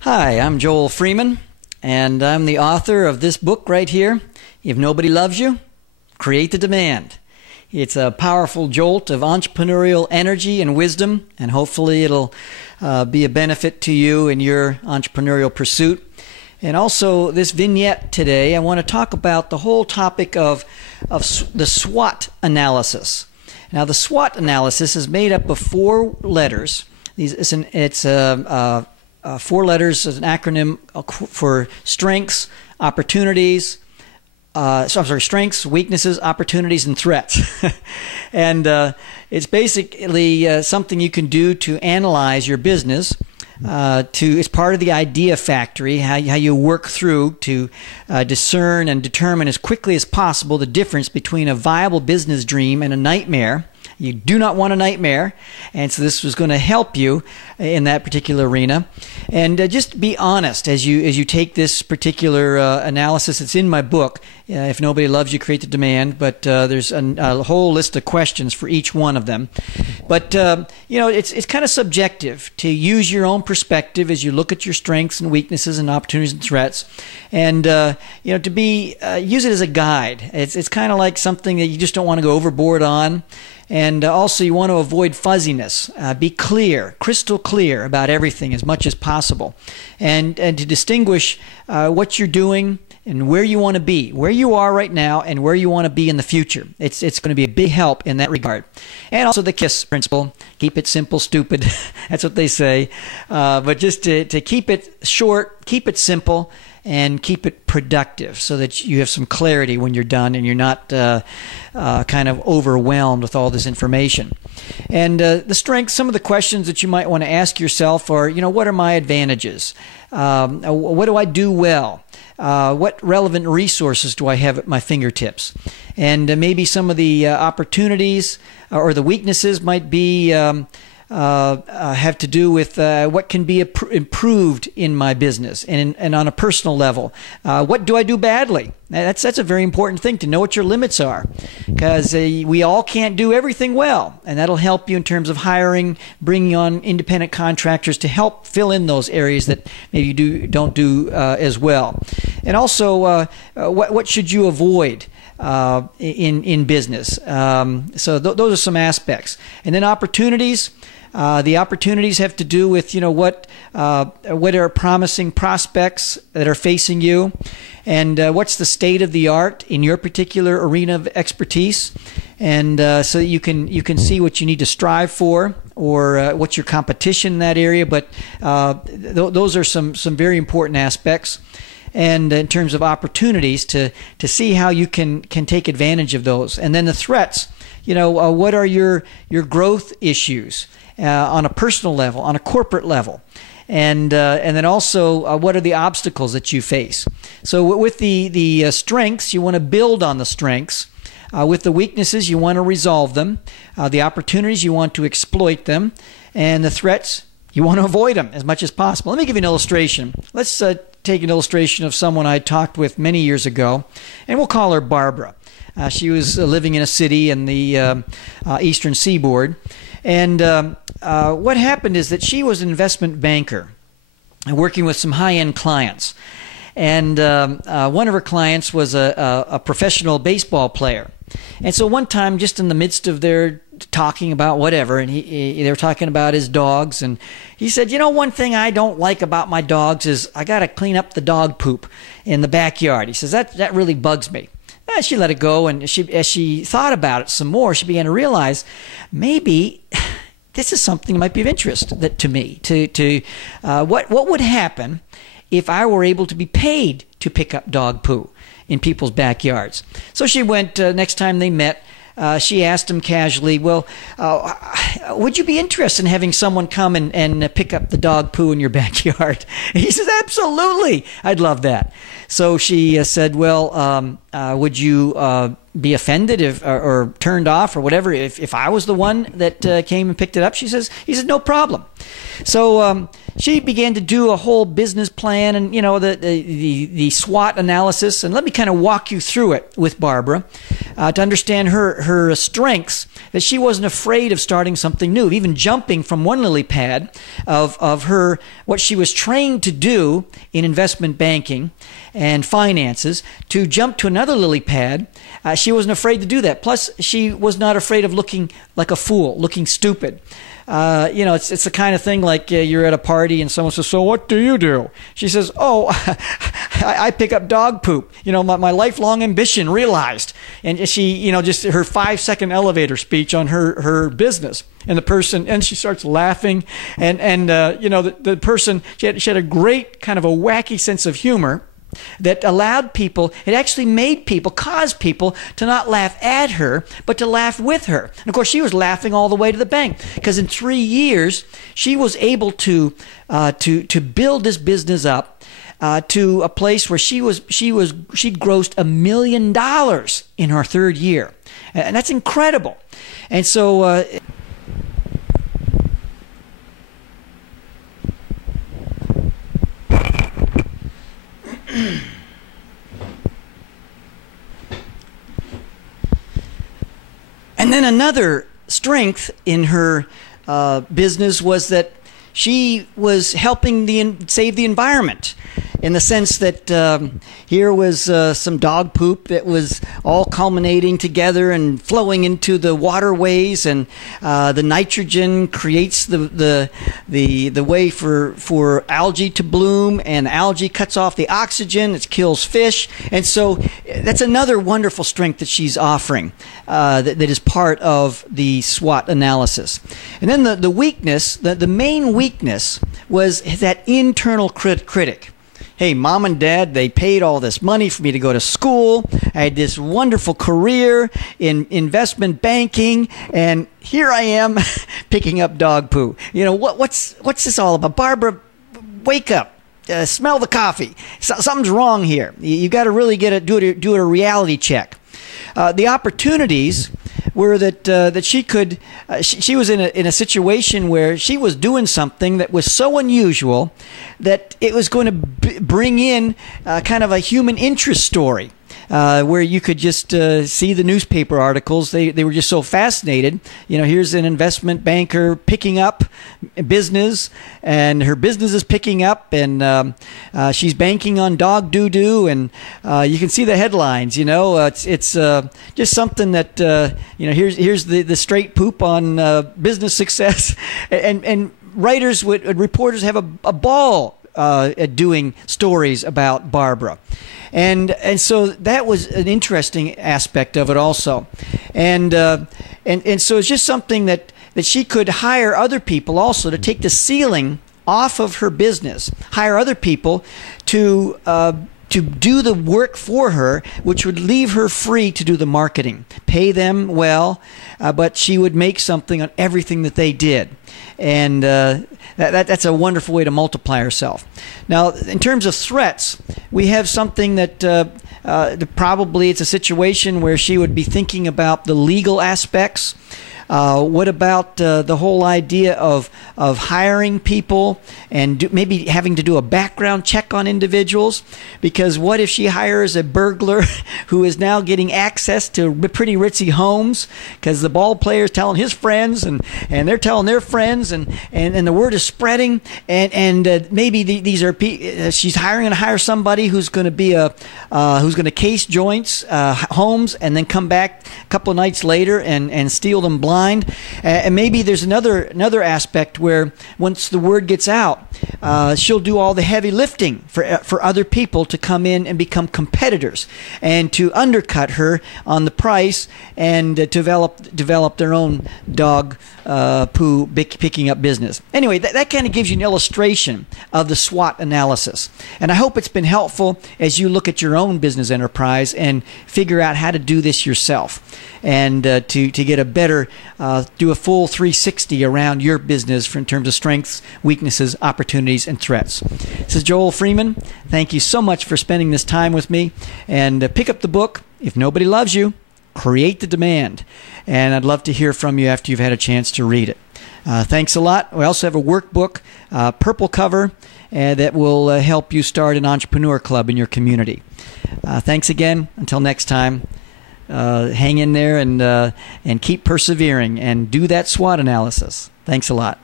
Hi, I'm Joel Freeman, and I'm the author of this book right here, If Nobody Loves You, Create the Demand. It's a powerful jolt of entrepreneurial energy and wisdom, and hopefully it'll be a benefit to you in your entrepreneurial pursuit. And also this vignette today, I want to talk about the whole topic of the SWOT analysis. Now, the SWOT analysis is made up of 4 letters. It's 4 letters as an acronym for strengths, opportunities, strengths, weaknesses, opportunities, and threats. And it's basically something you can do to analyze your business. It's part of the idea factory, how you work through to discern and determine as quickly as possible the difference between a viable business dream and a nightmare. You do not want a nightmare, and so this was going to help you in that particular arena. And just be honest as you take this particular analysis. It's in my book, If Nobody Loves You, Create the Demand, but there's a whole list of questions for each one of them. But it's kind of subjective to use your own perspective as you look at your strengths and weaknesses and opportunities and threats, and to use it as a guide. It's kind of like something that you just don't want to go overboard on. And also you want to avoid fuzziness. Be clear, crystal clear about everything as much as possible. And to distinguish what you're doing and where you want to be, where you are right now and where you want to be in the future. It's going to be a big help in that regard. And also the KISS principle. Keep it simple, stupid. That's what they say. But just to keep it short, keep it simple, and keep it productive so that you have some clarity when you're done and you're not kind of overwhelmed with all this information. And the strengths, some of the questions that you might want to ask yourself are, what are my advantages? What do I do well? What relevant resources do I have at my fingertips? And maybe some of the opportunities or the weaknesses might be have to do with what can be improved in my business and on a personal level. What do I do badly? That's a very important thing, to know what your limits are, because we all can't do everything well, and that'll help you in terms of hiring, bringing on independent contractors to help fill in those areas that maybe you don't do as well. And also, what should you avoid in business? So those are some aspects. And then opportunities. The opportunities have to do with what are promising prospects that are facing you, and what's the state of the art in your particular arena of expertise, and so that you can see what you need to strive for, or what's your competition in that area. But those are some very important aspects. And in terms of opportunities, to see how you can take advantage of those. And then the threats, what are your growth issues on a personal level, on a corporate level, and then also what are the obstacles that you face. So with the strengths, you want to build on the strengths. With the weaknesses, you want to resolve them. The opportunities, you want to exploit them, and the threats, you want to avoid them as much as possible. Let me give you an illustration. Let's take an illustration of someone I talked with many years ago, and we'll call her Barbara. She was living in a city in the eastern seaboard, and what happened is that she was an investment banker working with some high-end clients, and one of her clients was a professional baseball player. And so one time, just in the midst of their talking about whatever, and they were talking about his dogs, and he said, one thing I don't like about my dogs is I got to clean up the dog poop in the backyard. He says, that really bugs me. And she let it go, and as she thought about it some more, she began to realize maybe this is something that might be of interest to me. What would happen if I were able to be paid to pick up dog poo in people's backyards? So she went, next time they met, she asked him casually, well, would you be interested in having someone come and pick up the dog poo in your backyard? And he says, absolutely, I'd love that. So she said, well, Would you be offended or turned off or whatever if I was the one that came and picked it up? He says, no problem. So she began to do a whole business plan and, you know, the SWOT analysis. And let me kind of walk you through it with Barbara to understand her strengths, that she wasn't afraid of starting something new, even jumping from one lily pad of her, what she was trained to do in investment banking and finances, to jump to another lily pad. She wasn't afraid to do that. Plus, she was not afraid of looking like a fool, looking stupid. You know, it's the kind of thing like you're at a party and someone says, so what do you do? She says, oh, I pick up dog poop. You know, my lifelong ambition realized. And she, you know, just her 5-second elevator speech on her business. And the person, and she starts laughing. And you know, the person, she had a great kind of a wacky sense of humor that allowed people, it actually made people, caused people to not laugh at her, but to laugh with her. And of course, she was laughing all the way to the bank, because in 3 years, she was able to build this business up to a place where she'd grossed $1 million in her 3rd year. And that's incredible. And so, and then another strength in her business was that she was helping save the environment, in the sense that here was some dog poop that was all culminating together and flowing into the waterways, and the nitrogen creates the way for algae to bloom, and algae cuts off the oxygen, it kills fish. And so that's another wonderful strength that she's offering that is part of the SWOT analysis. And then the weakness, the main weakness was that internal critic. Hey, mom and dad, they paid all this money for me to go to school. I had this wonderful career in investment banking, and here I am picking up dog poo. You know, what's this all about? Barbara, wake up. Smell the coffee. Something's wrong here. You got to really do a reality check. The opportunities were that she could. She was in a situation where she was doing something that was so unusual that it was going to bring in kind of a human interest story. Where you could just see the newspaper articles. They were just so fascinated. You know, here's an investment banker picking up business, and her business is picking up, and she's banking on dog doo-doo, and you can see the headlines. You know, it's just something that you know. Here's the straight poop on business success, and writers reporters have a ball at doing stories about Barbara. And so that was an interesting aspect of it also. And so it's just something that she could hire other people also to take the ceiling off of her business, hire other people to do the work for her, which would leave her free to do the marketing, pay them well, but she would make something on everything that they did. And that's a wonderful way to multiply herself. Now, in terms of threats, we have something that probably it's a situation where she would be thinking about the legal aspects. What about the whole idea of hiring people and maybe having to do a background check on individuals? Because what if she hires a burglar who is now getting access to pretty ritzy homes because the ball player is telling his friends and they're telling their friends and the word is spreading and maybe these are she's hiring to hire somebody who's going to be who's going to case joints homes and then come back a couple of nights later and steal them blind. And maybe there's another aspect where once the word gets out, she'll do all the heavy lifting for other people to come in and become competitors and to undercut her on the price and develop their own dog poo picking up business. Anyway, that kind of gives you an illustration of the SWOT analysis. And I hope it's been helpful as you look at your own business enterprise and figure out how to do this yourself and to get a better do a full 360 around your business in terms of strengths, weaknesses, opportunities, and threats. This is Joel Freeman. Thank you so much for spending this time with me. And pick up the book, If Nobody Loves You, Create the Demand. And I'd love to hear from you after you've had a chance to read it. Thanks a lot. We also have a workbook, purple cover, that will help you start an entrepreneur club in your community. Thanks again. Until next time, hang in there and keep persevering and do that SWOT analysis. Thanks a lot.